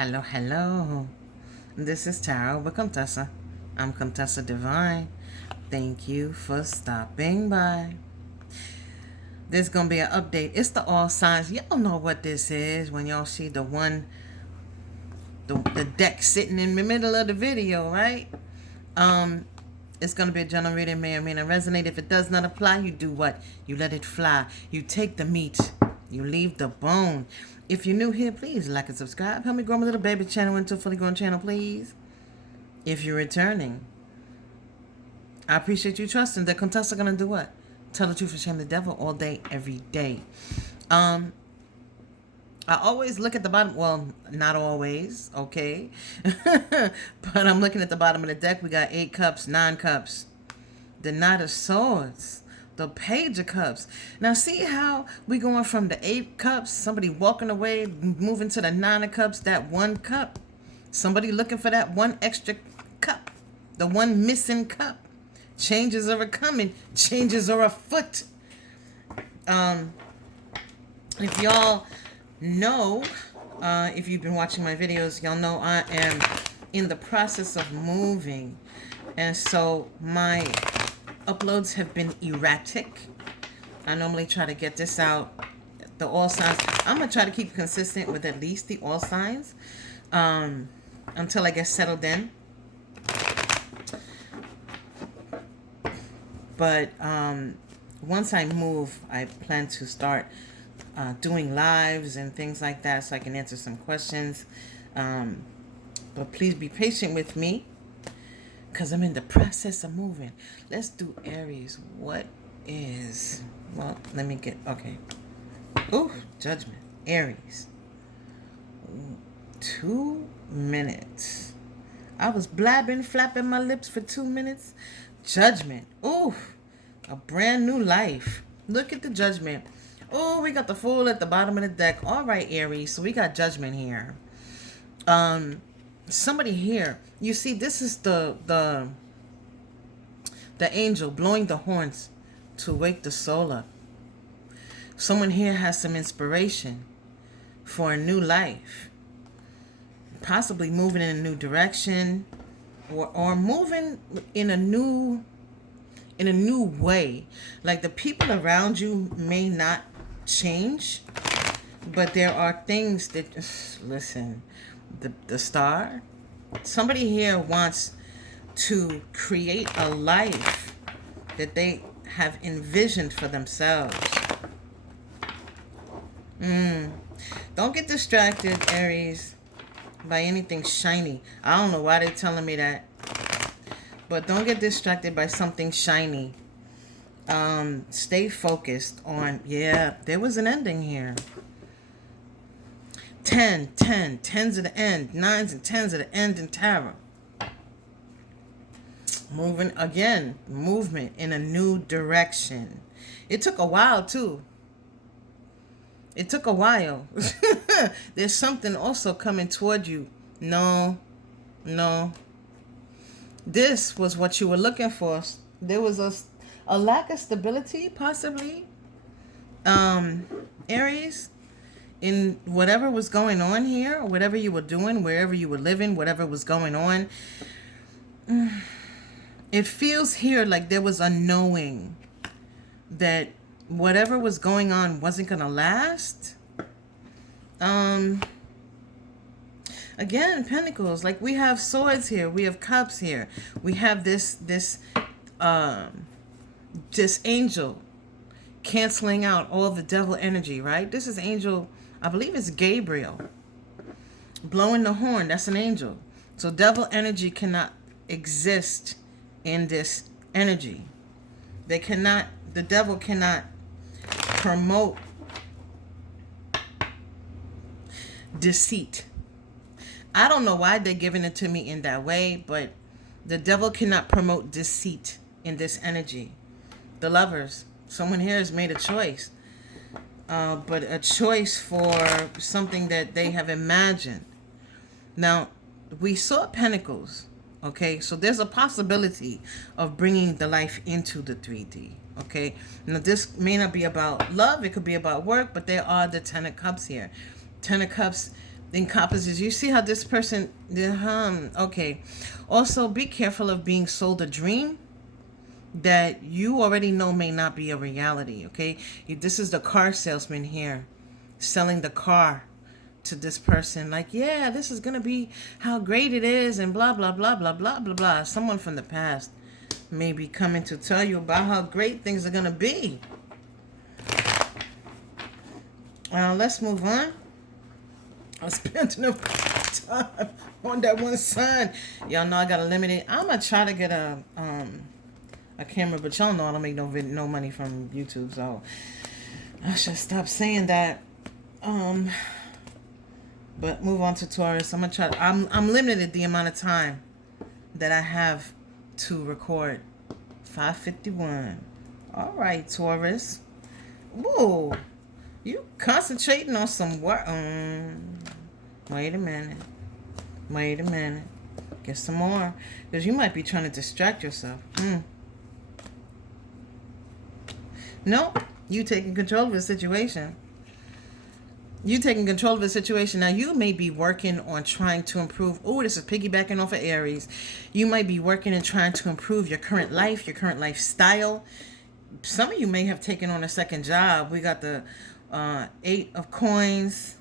Hello, hello. This is Tarot with Contessa. I'm Contessa Divine. Thank you for stopping by. There's going to be an update. It's the all signs. Y'all know what this is when y'all see the deck sitting in the middle of the video, right? It's going to be a general reading, may or may not resonate. If it does not apply, you do what? You let it fly. You take the meat. You leave the bone. If you're new here, please like and subscribe. Help me grow my little baby channel into a fully grown channel, please. If you're returning, I appreciate you trusting that Contessa going to do what? Tell the truth and shame the devil all day, every day. I always look at the bottom. Well, not always, okay? But I'm looking at the bottom of the deck. We got 8 cups, 9 cups. The Knight of Swords. The Page of Cups. Now, see how we going from the 8 cups, somebody walking away, moving to the 9 of cups, that 1 cup. Somebody looking for that 1 extra cup. The 1 missing cup. Changes are coming. Changes are afoot. If y'all know, if you've been watching my videos, y'all know I am in the process of moving. And so my uploads have been erratic. I normally try to get this out, the all signs. I'm going to try to keep consistent with at least the all signs until I get settled in. But once I move, I plan to start doing lives and things like that so I can answer some questions. But please be patient with me, because I'm in the process of moving. Let's do Aries. What is... Well, let me get... Okay. Ooh, Judgment. Aries. 2 minutes. I was blabbing, flapping my lips for 2 minutes. Judgment. Ooh, a brand new life. Look at the Judgment. Oh, we got the Fool at the bottom of the deck. All right, Aries. So we got Judgment here. Somebody here, you see, this is the angel blowing the horns to wake the soul up. Someone here has some inspiration for a new life, possibly moving in a new direction, or moving in a new way. Like, the people around you may not change, but there are things that, listen, the star, somebody here wants to create a life that they have envisioned for themselves. Don't get distracted, Aries, by anything shiny. I don't know why they're telling me that, but don't get distracted by something shiny. Stay focused on, yeah, there was an ending here. 10, 10, 10s at the end, 9s and 10s at the end in tarot. Moving again, movement in a new direction. It took a while too. It took a while. There's something also coming toward you. No. This was what you were looking for. There was a lack of stability, possibly. Aries, in whatever was going on here, or whatever you were doing, wherever you were living, whatever was going on, it feels here like there was a knowing that whatever was going on wasn't going to last. Again, Pentacles, like we have swords here, we have cups here, we have this angel canceling out all the devil energy, right? This is angel, I believe it's Gabriel, blowing the horn. That's an angel. So devil energy cannot exist in this energy. The devil cannot promote deceit. I don't know why they're giving it to me in that way, but the devil cannot promote deceit in this energy. The Lovers, someone here has made a choice. But a choice for something that they have imagined. Now, we saw Pentacles, okay? So there's a possibility of bringing the life into the 3D, okay? Now, this may not be about love. It could be about work, but there are the 10 of Cups here. 10 of Cups encompasses. You see how this person, okay. Also, be careful of being sold a dream that you already know may not be a reality, okay? This is the car salesman here, selling the car to this person. Like, yeah, this is going to be how great it is and blah, blah, blah, blah, blah, blah, blah. Someone from the past may be coming to tell you about how great things are going to be. Let's move on. I spent enough time on that one sign. Y'all know I got to limit it. I'm going to try to get a camera, but y'all know I don't make no money from YouTube, so I should stop saying that. But move on to Taurus. I'm gonna try. I'm limited the amount of time that I have to record. 5:51. All right, Taurus. Whoa, you concentrating on some work. Wait a minute. Get some more, because you might be trying to distract yourself. No, you taking control of the situation. Now, you may be working on trying to improve. Oh, this is piggybacking off of Aries. You might be working and trying to improve your current life, your current lifestyle. Some of you may have taken on a second job. We got the 8 of coins,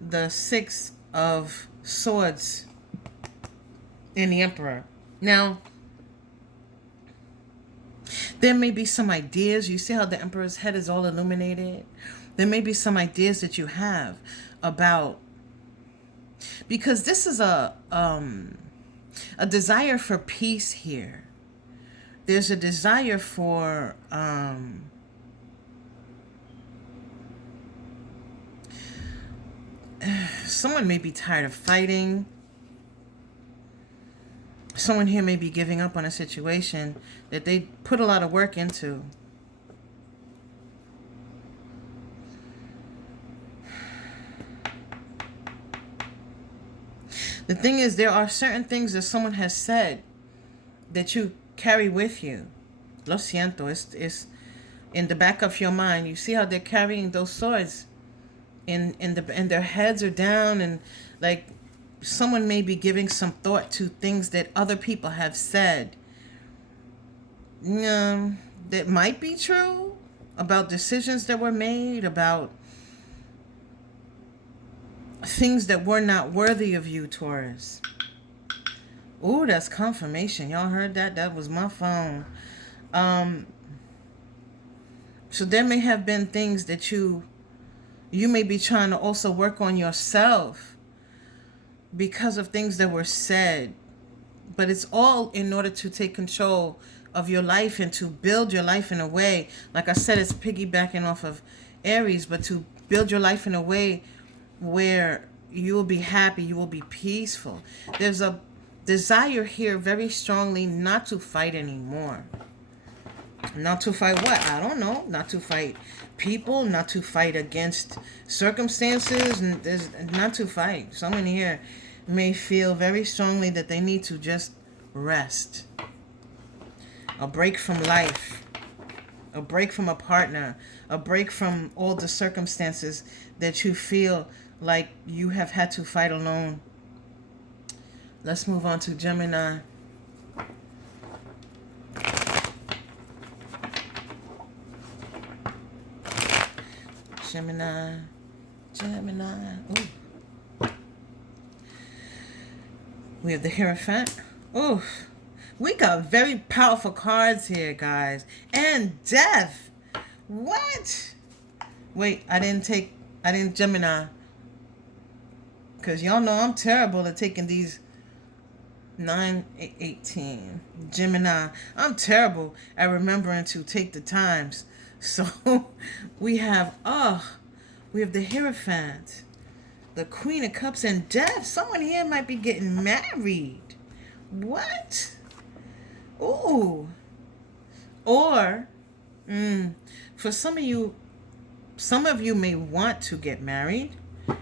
the 6 of swords, and the Emperor. Now, there may be some ideas. You see how the Emperor's head is all illuminated? There may be some ideas that you have about, because this is a desire for peace here. There's a desire for someone may be tired of fighting. Someone here may be giving up on a situation that they put a lot of work into. The thing is, there are certain things that someone has said that you carry with you. Lo siento, it's in the back of your mind. You see how they're carrying those swords, and their heads are down, and like someone may be giving some thought to things that other people have said. That might be true about decisions that were made, about things that were not worthy of you, Taurus. Ooh, that's confirmation. Y'all heard that? That was my phone. So there may have been things that you may be trying to also work on yourself because of things that were said. But it's all in order to take control of your life and to build your life in a way, like I said, it's piggybacking off of Aries, but to build your life in a way where you will be happy, you will be peaceful. There's a desire here very strongly not to fight anymore. Not to fight what? I don't know. Not to fight people, not to fight against circumstances, not to fight. Someone here may feel very strongly that they need to just rest. A break from life. A break from a partner. A break from all the circumstances that you feel like you have had to fight alone. Let's move on to Gemini. Gemini. Ooh. We have the Hierophant. Ooh. We got very powerful cards here, guys. And Death. What? Wait, I didn't Gemini. Because y'all know I'm terrible at taking these 9, 18. Gemini. I'm terrible at remembering to take the times. So we have the Hierophant, the Queen of Cups, and Death. Someone here might be getting married. What? Ooh. Or for some of you may want to get married,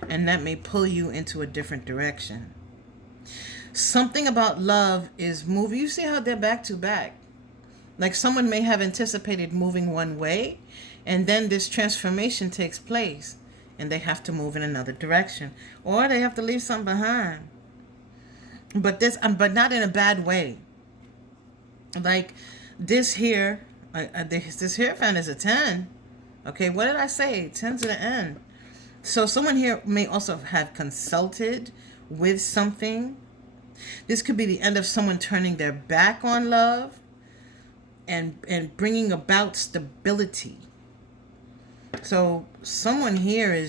and that may pull you into a different direction. Something about love is moving. You see how they're back to back. Like someone may have anticipated moving one way, and then this transformation takes place, and they have to move in another direction, or they have to leave something behind. But but not in a bad way. Like this here, this Hierophant is a 10. Okay, what did I say? 10 to the end. So someone here may also have consulted with something. This could be the end of someone turning their back on love and bringing about stability. So someone here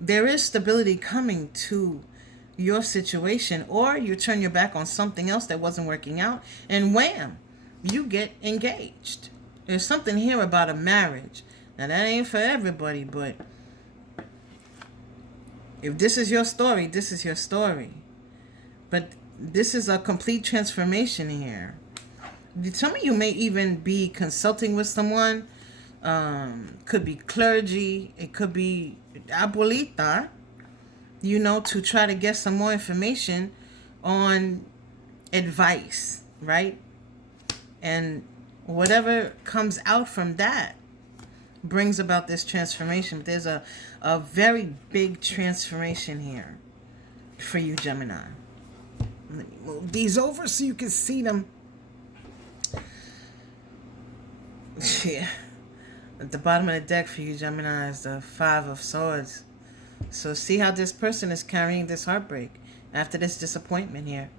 there is stability coming to your situation, or you turn your back on something else that wasn't working out, and wham, you get engaged. There's something here about a marriage. Now that ain't for everybody, but if this is your story, this is your story. But this is a complete transformation here. Some of you may even be consulting with someone. Could be clergy. It could be abuelita, to try to get some more information on advice, right? And whatever comes out from that brings about this transformation. But there's a very big transformation here for you, Gemini. Let me move these over so you can see them. Yeah. At the bottom of the deck for you, Gemini, is the 5 of Swords. So see how this person is carrying this heartbreak after this disappointment here.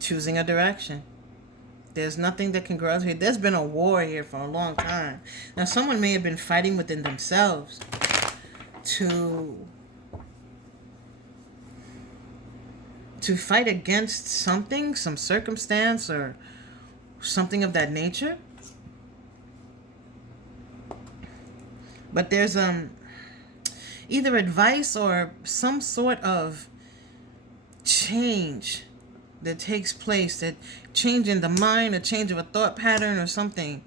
Choosing a direction. There's nothing that can grow here. There's been a war here for a long time. Now, someone may have been fighting within themselves to fight against something, some circumstance, or something of that nature. But there's either advice or some sort of change that takes place, that change in the mind, a change of a thought pattern or something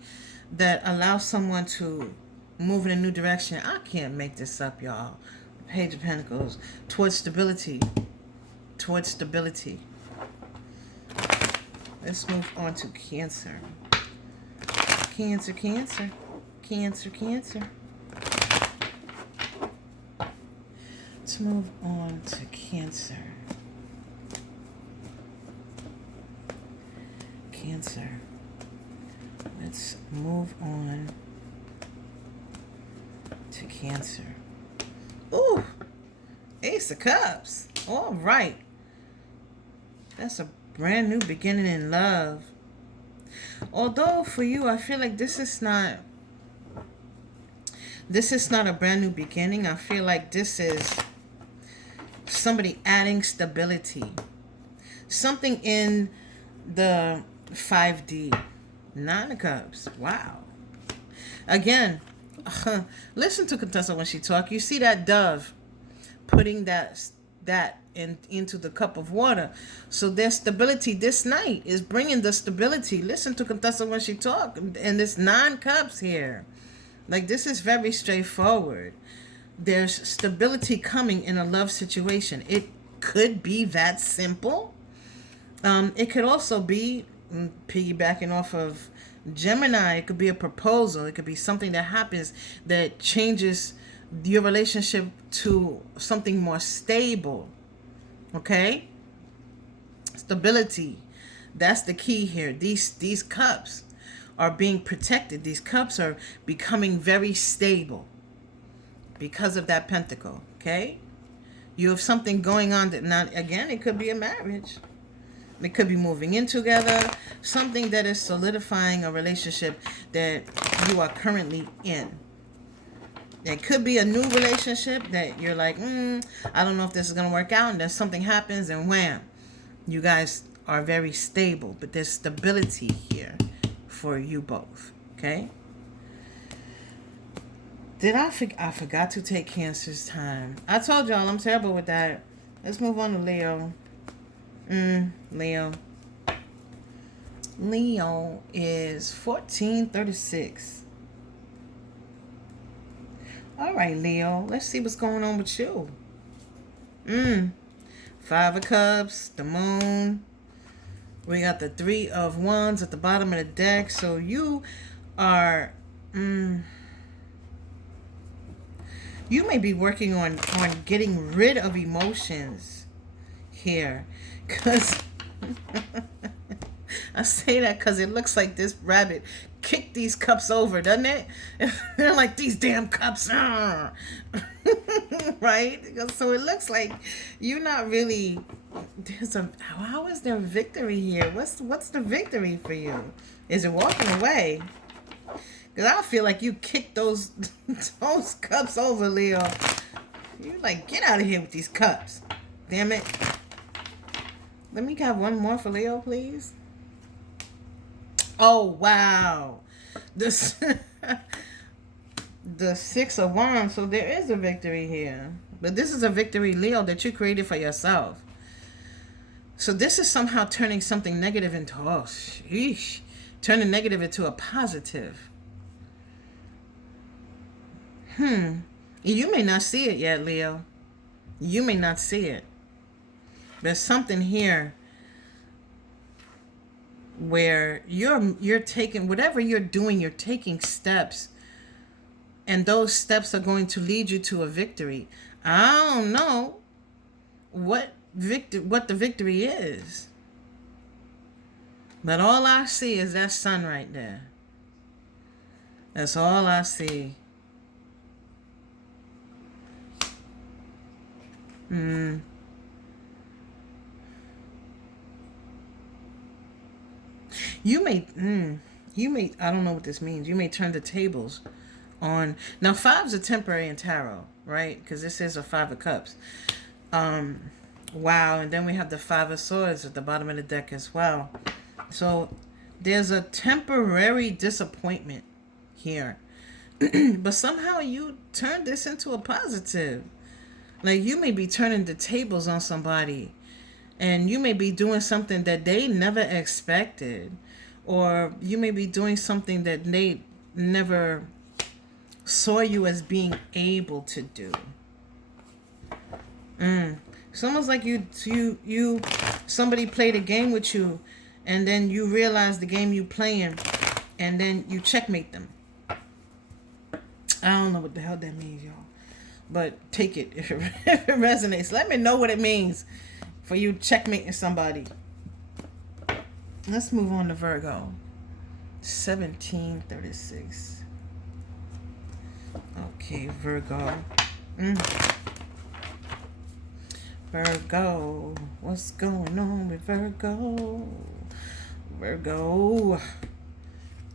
that allows someone to move in a new direction. I can't make this up, y'all. Page of Pentacles. Towards stability. Towards stability. Let's move on to Cancer. Cancer, Cancer. Cancer, Cancer. Let's move on to Cancer. Cancer. Let's move on to Cancer. Ooh, Ace of Cups. All right. That's a brand new beginning in love. Although for you, I feel like this is not a brand new beginning. I feel like this is somebody adding stability. Something in the 5D. 9 of Cups. Wow. Again, listen to Contessa when she talks. You see that dove putting that into the cup of water. So there's stability. This night is bringing the stability. Listen to Contessa when she talks. And this 9 cups here. Like, this is very straightforward. There's stability coming in a love situation. It could be that simple. It could also be, piggybacking off of Gemini, it could be a proposal. It could be something that happens that changes your relationship to something more stable. Okay? Stability. That's the key here. These cups are being protected. These cups are becoming very stable because of that pentacle. Okay? You have something going on that, now, again, it could be a marriage. It could be moving in together. Something that is solidifying a relationship that you are currently in. It could be a new relationship that you're like, I don't know if this is going to work out. And then something happens and wham. You guys are very stable. But there's stability here for you both. Okay? I forgot to take Cancer's time. I told y'all I'm terrible with that. Let's move on to Leo. Leo is 1436. All right, Leo. Let's see what's going on with you. 5 of Cups, the Moon. We got the 3 of Wands at the bottom of the deck. So you are You may be working on getting rid of emotions here. Because I say that because it looks like this rabbit kicked these cups over, doesn't it? They're like, these damn cups. Right? So it looks like you're not really... How is there victory here? What's the victory for you? Is it walking away? Because I feel like you kicked those cups over, Leo. You're like, get out of here with these cups. Damn it. Let me have one more for Leo, please. Oh, wow. The Six of Wands. So there is a victory here. But this is a victory, Leo, that you created for yourself. So this is somehow turning something negative into, oh, sheesh, turning negative into a positive. You may not see it yet, Leo. You may not see it. There's something here where you're taking, whatever you're doing, you're taking steps, and those steps are going to lead you to a victory. I don't know what the victory is, but all I see is that sun right there. That's all I see. You may, I don't know what this means. You may turn the tables on. Now, fives are temporary in tarot, right? Because this is a Five of Cups. Wow. And then we have the Five of Swords at the bottom of the deck as well. So there's a temporary disappointment here. But somehow you turned this into a positive. Like, you may be turning the tables on somebody, and you may be doing something that they never expected, or you may be doing something that they never saw you as being able to do. It's almost like somebody played a game with you, and then you realize the game you playing, and then you checkmate them. I don't know what the hell that means, y'all. But take it if it resonates. Let me know what it means for you checkmating somebody. Let's move on to Virgo. 1736. Okay, Virgo. Virgo. What's going on with Virgo? Virgo.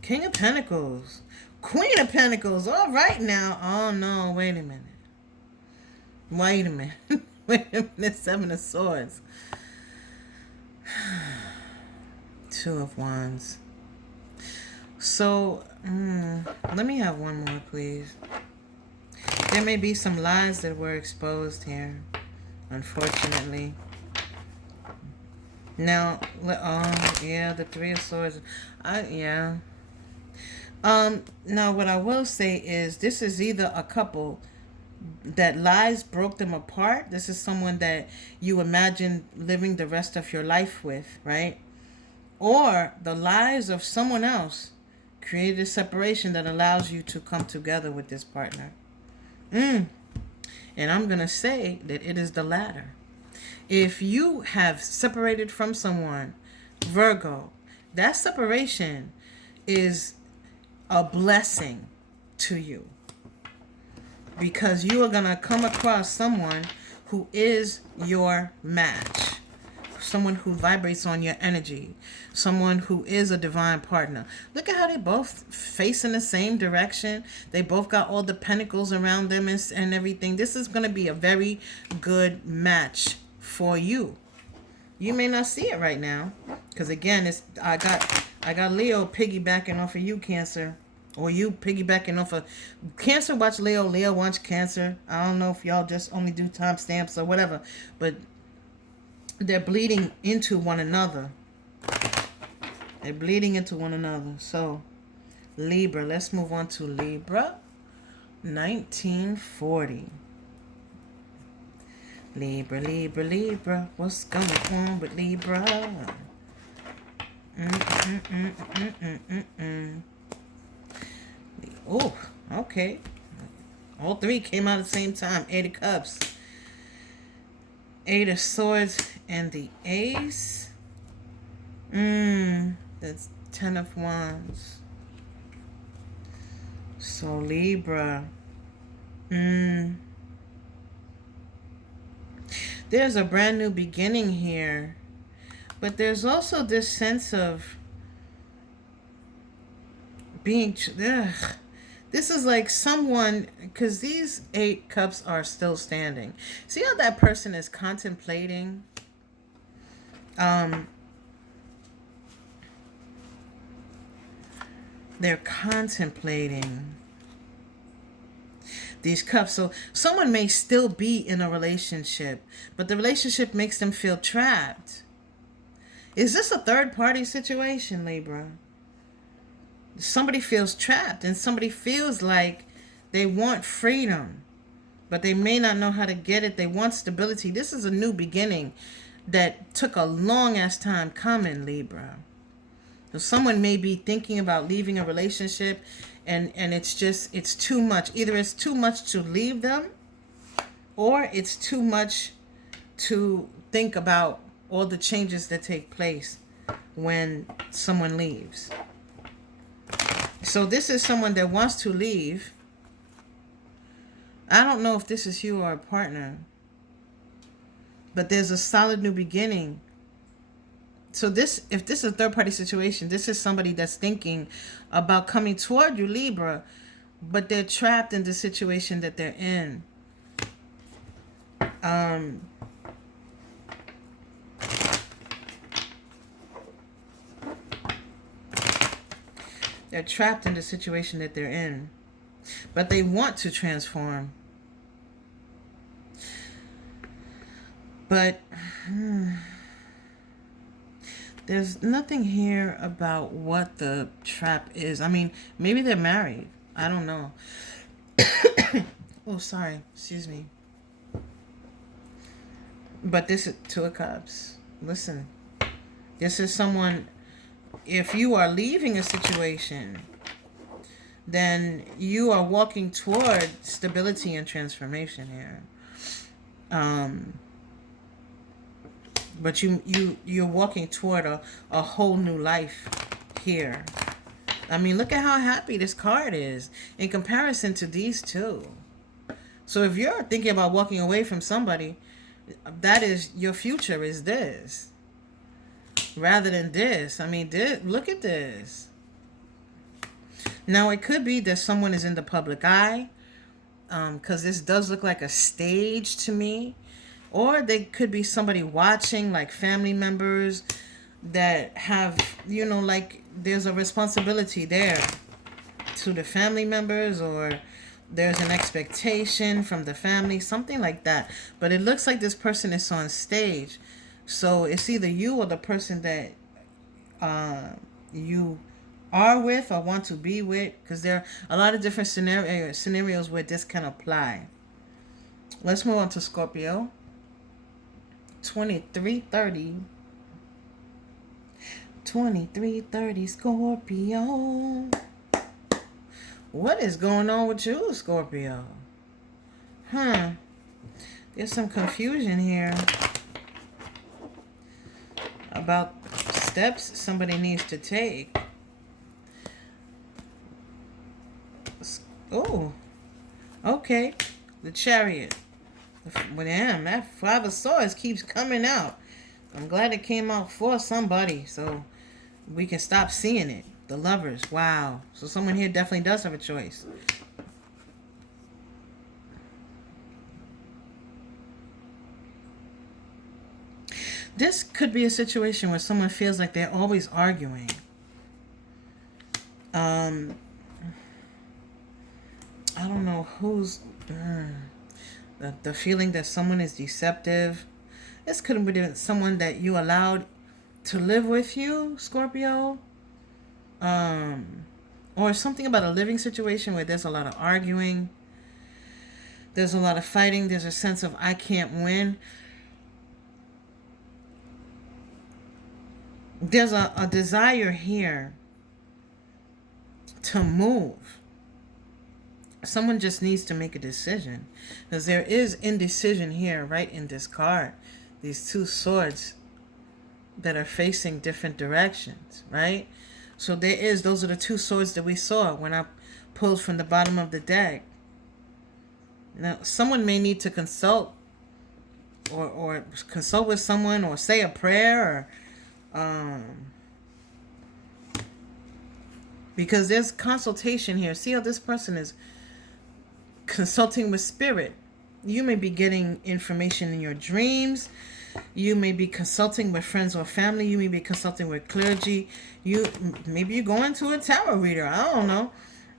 King of Pentacles. Queen of Pentacles. All right now. Oh, no. Wait a minute. Wait a minute. Wait a minute. Seven of Swords. Two of Wands. So, let me have one more, please. There may be some lies that were exposed here, unfortunately. Now, yeah, the Three of Swords. Yeah. Now, what I will say is this is either a couple that lies broke them apart. This is someone that you imagine living the rest of your life with, right? Or the lies of someone else created a separation that allows you to come together with this partner. And I'm going to say that it is the latter. If you have separated from someone, Virgo, that separation is a blessing to you. Because you are going to come across someone who is your match. Someone who vibrates on your energy. Someone who is a divine partner. Look at how they both face in the same direction. They both got all the pentacles around them and everything. This is going to be a very good match for you. You may not see it right now. Because again, I got Leo piggybacking off of you, Cancer. Or you piggybacking off of Cancer. Watch Leo. Leo watch Cancer. I don't know if y'all just only do timestamps or whatever. But they're bleeding into one another. They're bleeding into one another. So, Libra. Let's move on to Libra. 1940. Libra, Libra, Libra. What's going on with Libra? Oh, okay. All three came out at the same time. Eight of Cups, Eight of Swords, and the Ace. That's Ten of Wands. So Libra. There's a brand new beginning here. But there's also this sense of being... This is like someone... Because these 8 cups are still standing. See how that person is contemplating? They're contemplating these cups. So someone may still be in a relationship, but the relationship makes them feel trapped. Is this a third-party situation, Libra? Somebody feels trapped, and somebody feels like they want freedom, but they may not know how to get it. They want stability. This is a new beginning that took a long-ass time coming, Libra. So someone may be thinking about leaving a relationship, and it's too much. Either it's too much to leave them, or it's too much to think about all the changes that take place when someone leaves. So this is someone that wants to leave. I don't know if this is you or a partner, but there's a solid new beginning. So if this is a third-party situation, this is somebody that's thinking about coming toward you, Libra, but they're trapped in the situation that they're in. They're trapped in the situation that they're in, but they want to transform. But there's nothing here about what the trap is. I mean, maybe they're married. I don't know. Oh, sorry. Excuse me. But this is Two of Cups. Listen. This is someone... If you are leaving a situation, then you are walking toward stability and transformation here. But you're walking toward a whole new life here. I mean, look at how happy this card is in comparison to these two. So if you're thinking about walking away from somebody, that is your future is this. Rather than this. I mean, look at this. Now, it could be that someone is in the public eye, because this does look like a stage to me. Or they could be somebody watching, like family members that have, like there's a responsibility there to the family members, or there's an expectation from the family, something like that. But it looks like this person is on stage. So it's either you or the person that you are with or want to be with, because there are a lot of different scenarios where this can apply. Let's move on to Scorpio. 2330. 2330 Scorpio. What is going on with you, Scorpio? There's some confusion here about steps somebody needs to take. Oh, okay. The Chariot. Well, damn, that Five of Swords keeps coming out. I'm glad it came out for somebody, so we can stop seeing it. The Lovers. Wow. So someone here definitely does have a choice. This could be a situation where someone feels like they're always arguing. I don't know who's... the feeling that someone is deceptive. This could be someone that you allowed to live with you, Scorpio. Or something about a living situation where there's a lot of arguing. There's a lot of fighting. There's a sense of I can't win. There's a desire here to move. Someone just needs to make a decision, because there is indecision here, right, in this card. These two swords that are facing different directions, right? So those are the two swords that we saw when I pulled from the bottom of the deck. Now, someone may need to consult or consult with someone, or say a prayer, or because there's consultation here. See how this person is consulting with spirit. You may be getting information in your dreams. You may be consulting with friends or family. You may be consulting with clergy. Maybe you're going to a tarot reader. I don't know.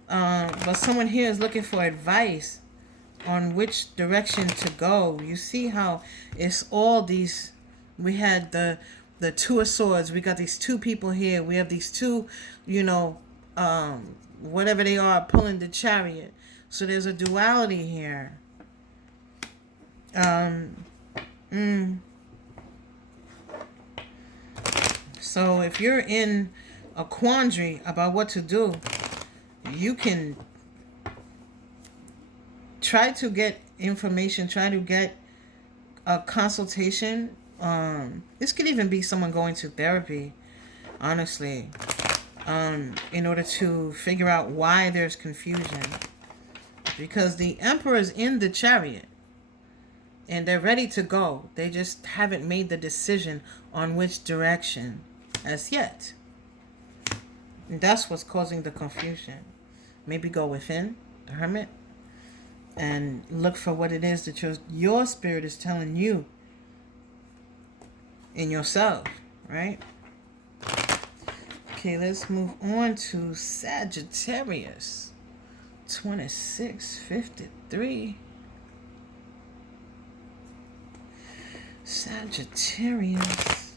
But someone here is looking for advice on which direction to go. You see how it's all these. We had the Two of Swords. We got these two people here. We have these two, whatever they are, pulling the Chariot. So there's a duality here. So if you're in a quandary about what to do, you can try to get information, try to get a consultation. This could even be someone going to therapy, honestly, in order to figure out why there's confusion. Because the Emperor is in the Chariot and they're ready to go. They just haven't made the decision on which direction as yet. And that's what's causing the confusion. Maybe go within, the Hermit, and look for what it is that your spirit is telling you in yourself, right? Okay, let's move on to Sagittarius. 2653. Sagittarius.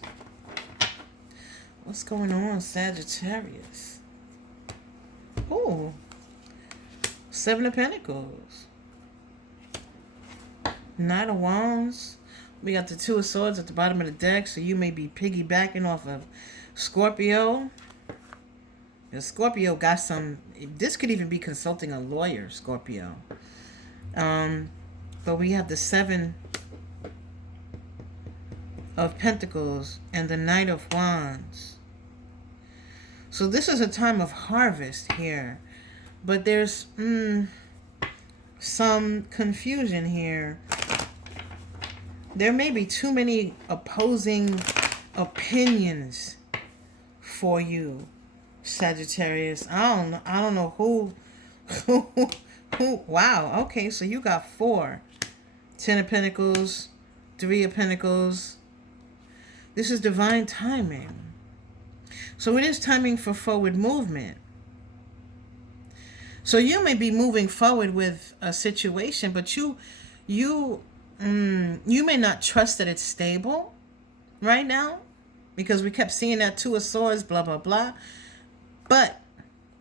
What's going on, Sagittarius? Oh, Seven of Pentacles. Knight of Wands. We got the Two of Swords at the bottom of the deck, so you may be piggybacking off of Scorpio. The Scorpio got some. This could even be consulting a lawyer, Scorpio. But we have the Seven of Pentacles and the Knight of Wands. So this is a time of harvest here. But there's some confusion here. There may be too many opposing opinions for you, Sagittarius. I don't know who. Wow. Okay, so you got 4. 10 of Pentacles, 3 of Pentacles. This is divine timing. So it is timing for forward movement. So you may be moving forward with a situation, but you may not trust that it's stable right now, because we kept seeing that Two of Swords, blah, blah, blah. But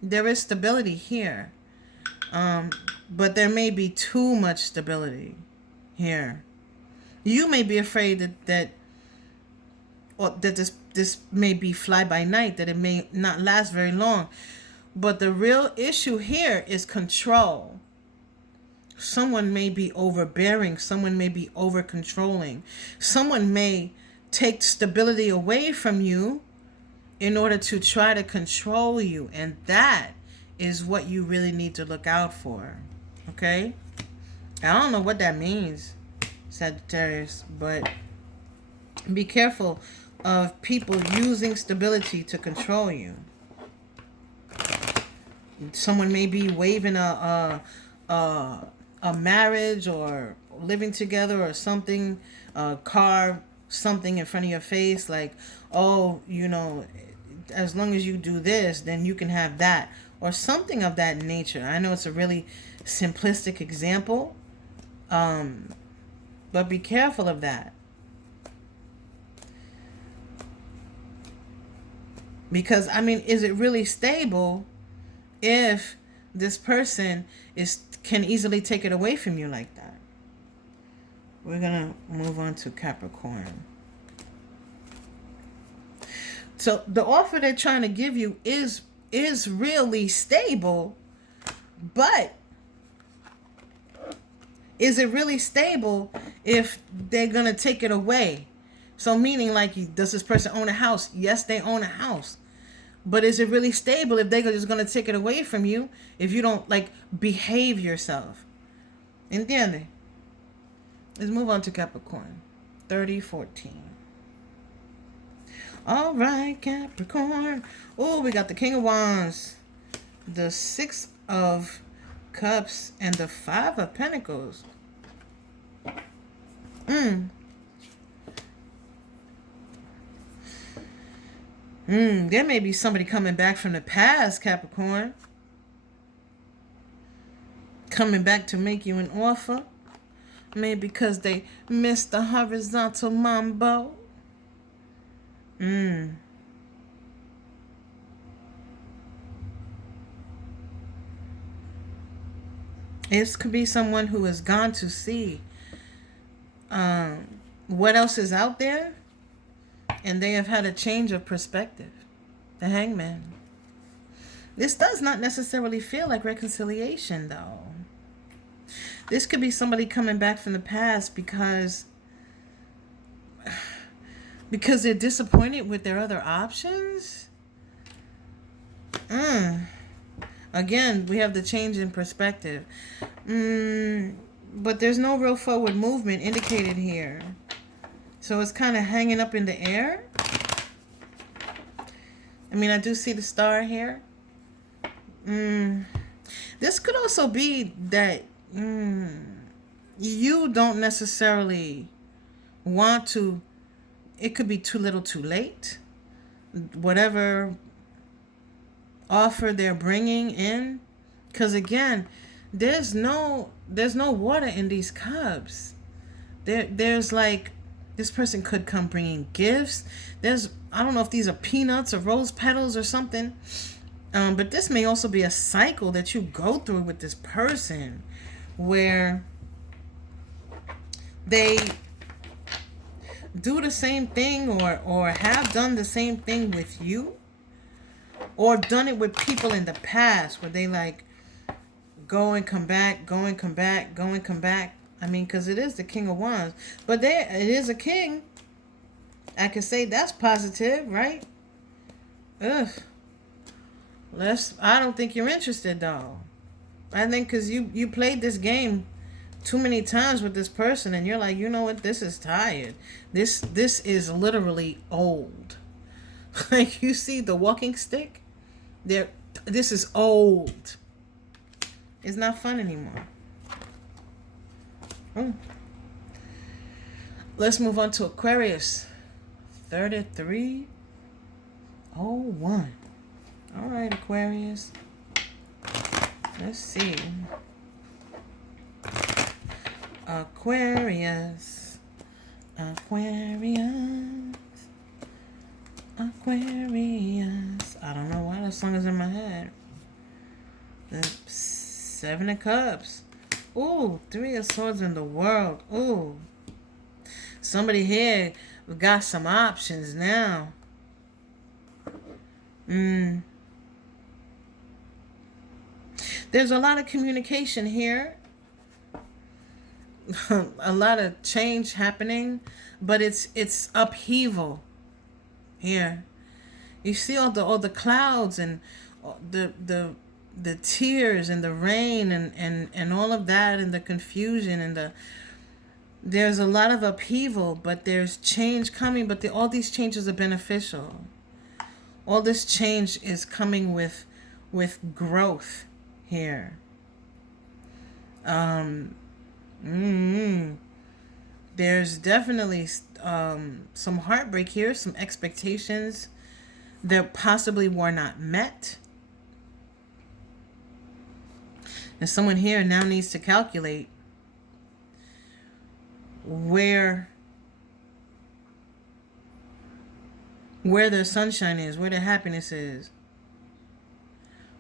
there is stability here. But there may be too much stability here. You may be afraid that this may be fly by night, that it may not last very long. But the real issue here is control. Someone may be overbearing. Someone may be over controlling. Someone may take stability away from you in order to try to control you. And that is what you really need to look out for. Okay? I don't know what that means, Sagittarius, but be careful of people using stability to control you. Someone may be waving a marriage or living together or something, carve something in front of your face, like, oh, as long as you do this, then you can have that, or something of that nature. I know it's a really simplistic example, but be careful of that. Because, is it really stable if this person can easily take it away from you like that? We're going to move on to Capricorn. So the offer they're trying to give you is really stable, but is it really stable if they're going to take it away? So meaning, like, does this person own a house? Yes, they own a house. But is it really stable if they're just going to take it away from you if you don't, like, behave yourself? Entiende? Let's move on to Capricorn. 3014. All right, Capricorn. Oh, we got the King of Wands, the Six of Cups, and the Five of Pentacles. There may be somebody coming back from the past, Capricorn. Coming back to make you an offer. Maybe because they missed the horizontal mambo. This could be someone who has gone to see what else is out there, and they have had a change of perspective. The Hangman. This does not necessarily feel like reconciliation, though. This could be somebody coming back from the past because they're disappointed with their other options. Again, we have the change in perspective. But there's no real forward movement indicated here. So it's kind of hanging up in the air. I mean, I do see the star here. This could also be that you don't necessarily want to. It could be too little too late. Whatever offer they're bringing in. Because again, there's no water in these cups. There's like, this person could come bringing gifts. I don't know if these are peanuts or rose petals or something. But this may also be a cycle that you go through with this person where they do the same thing or have done the same thing with you, or done it with people in the past where they like go and come back, go and come back, go and come back. I mean, because it is the King of Wands, but it is a king. I can say that's positive, right? Ugh. I don't think you're interested, though. I think because you played this game too many times with this person, and you're like, you know what? This is tired. This is literally old. Like, you see the walking stick? This is old. It's not fun anymore. Let's move on to Aquarius. 3301. All right, Aquarius. Let's see. Aquarius. I don't know why that song is in my head. The Seven of Cups. Ooh, Three of Swords in the world. Ooh. Somebody here got some options now. There's a lot of communication here. A lot of change happening, but it's upheaval here. You see all the clouds and the tears and the rain and all of that, and the confusion and there's a lot of upheaval, but there's change coming, but all these changes are beneficial. All this change is coming with growth here. There's definitely some heartbreak here, some expectations that possibly were not met. And someone here now needs to calculate where their sunshine is, where their happiness is,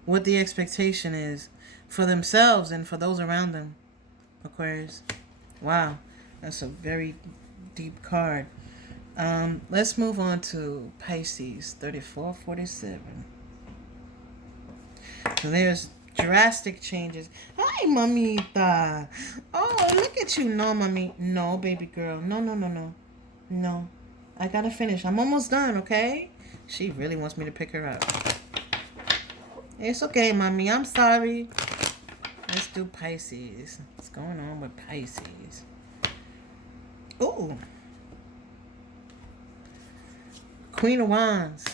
what the expectation is for themselves and for those around them. Aquarius. Wow, that's a very deep card. Let's move on to Pisces. 3447. So there's drastic changes. Hi, Hi, mamita. Oh, look at you. No, mommy. No, baby girl. No, no, no, no. No. I gotta finish. I'm almost done, okay? She really wants me to pick her up. It's okay, mommy. I'm sorry. Let's do Pisces. What's going on with Pisces? Ooh. Queen of Wands.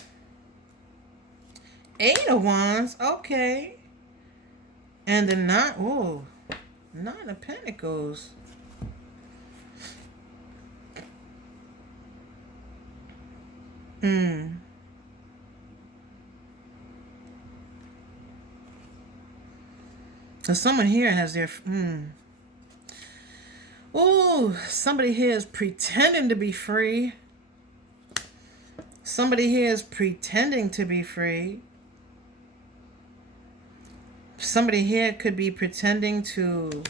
Eight of Wands. Okay. And the Nine of Pentacles. So someone here has their somebody here is pretending to be free. Somebody here is pretending to be free. Somebody here could be pretending to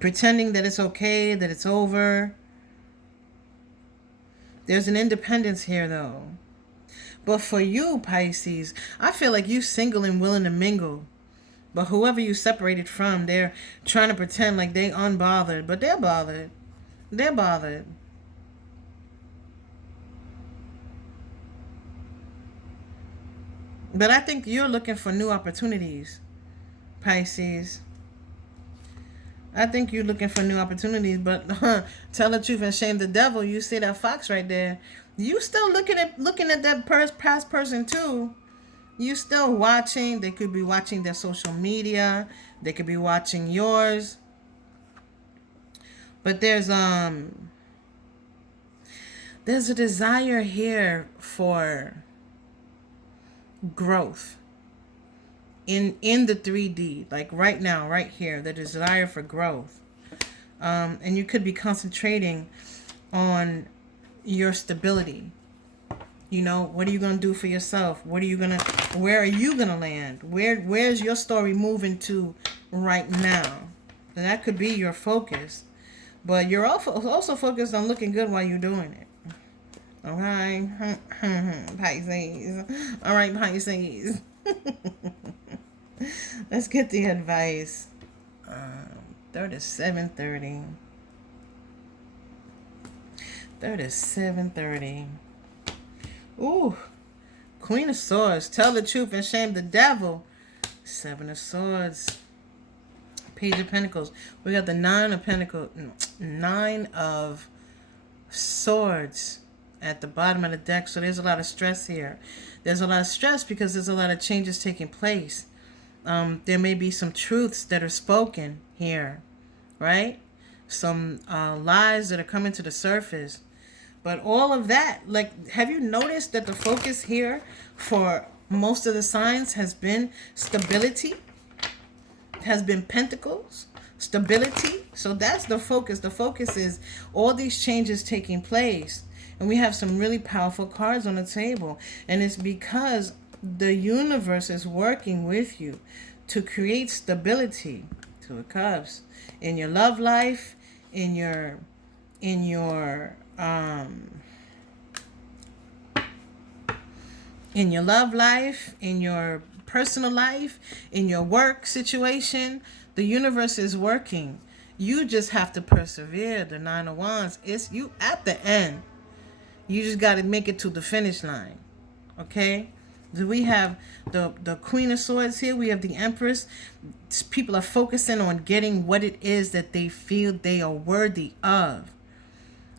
pretending that it's okay, that it's over. There's an independence here though. But for you, Pisces, I feel like you single and willing to mingle. But whoever you separated from, they're trying to pretend like they unbothered. But they're bothered. They're bothered. But I think you're looking for new opportunities, Pisces. I think you're looking for new opportunities. But tell the truth and shame the devil. You see that fox right there. You still looking at that past person too. You still watching. They could be watching their social media. They could be watching yours. But there's a desire here for growth in the 3D, like right now, right here, the desire for growth. And you could be concentrating on your stability. You know, what are you going to do for yourself? Where are you going to land? Where's your story moving to right now? And that could be your focus. But you're also focused on looking good while you're doing it. Okay? Pisces. All right, Pisces. Let's get the advice. 37:30. 37:30. Ooh. Queen of Swords. Tell the truth and shame the devil. 7 of Swords. Page of Pentacles. We got the 9 of Pentacles. 9 of Swords at the bottom of the deck. So there's a lot of stress here. There's a lot of stress because there's a lot of changes taking place. There may be some truths that are spoken here, right? Some lies that are coming to the surface. But all of that, like, have you noticed that the focus here for most of the signs has been stability? Has been Pentacles, stability. So that's the focus. The focus is all these changes taking place. And we have some really powerful cards on the table. And it's because the universe is working with you to create stability. Two of Cups. In your love life, in your love life, in your personal life, in your work situation. The universe is working. You just have to persevere. The 9 of Wands, it's you at the end. You just got to make it to the finish line. Okay? Do we have the Queen of Swords here? We have the Empress. People are focusing on getting what it is that they feel they are worthy of.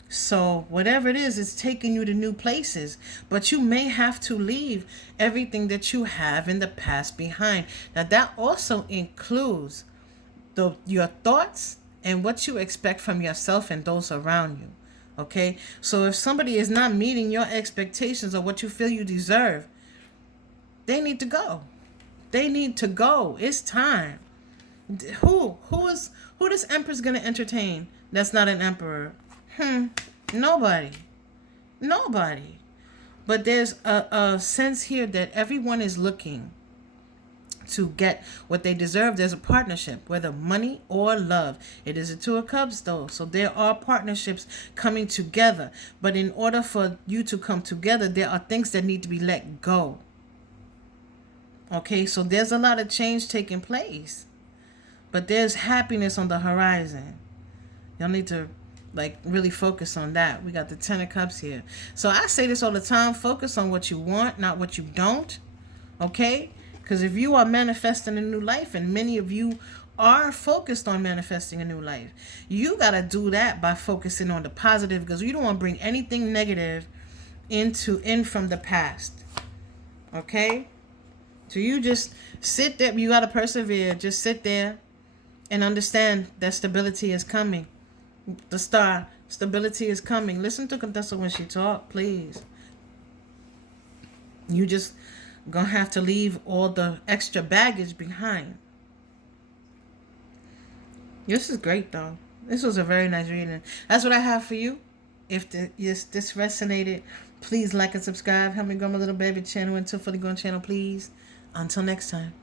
So whatever it is, it's taking you to new places. But you may have to leave everything that you have in the past behind. Now that also includes your thoughts and what you expect from yourself and those around you. Okay? So if somebody is not meeting your expectations or what you feel you deserve, they need to go. They need to go. It's time. Who this Empress gonna entertain that's not an emperor? Nobody. But there's a sense here that everyone is looking to get what they deserve. There's a partnership, whether money or love. It is a Two of Cups though, so there are partnerships coming together. But in order for you to come together, there are things that need to be let go. Okay, so there's a lot of change taking place, but there's happiness on the horizon. Y'all need to really focus on that. We got the Ten of Cups here. So I say this all the time: focus on what you want, not what you don't. Okay, because if you are manifesting a new life, and many of you are focused on manifesting a new life, you got to do that by focusing on the positive, because you don't want to bring anything negative in from the past. Okay, so you just sit there. You got to persevere. Just sit there and understand that stability is coming. The star, stability is coming. Listen to Contessa when she talk, please. You just gonna have to leave all the extra baggage behind. This is great though. This was a very nice reading. That's what I have for you. If this resonated, please like and subscribe. Help me grow my little baby channel into Fully Grown channel, please. Until next time.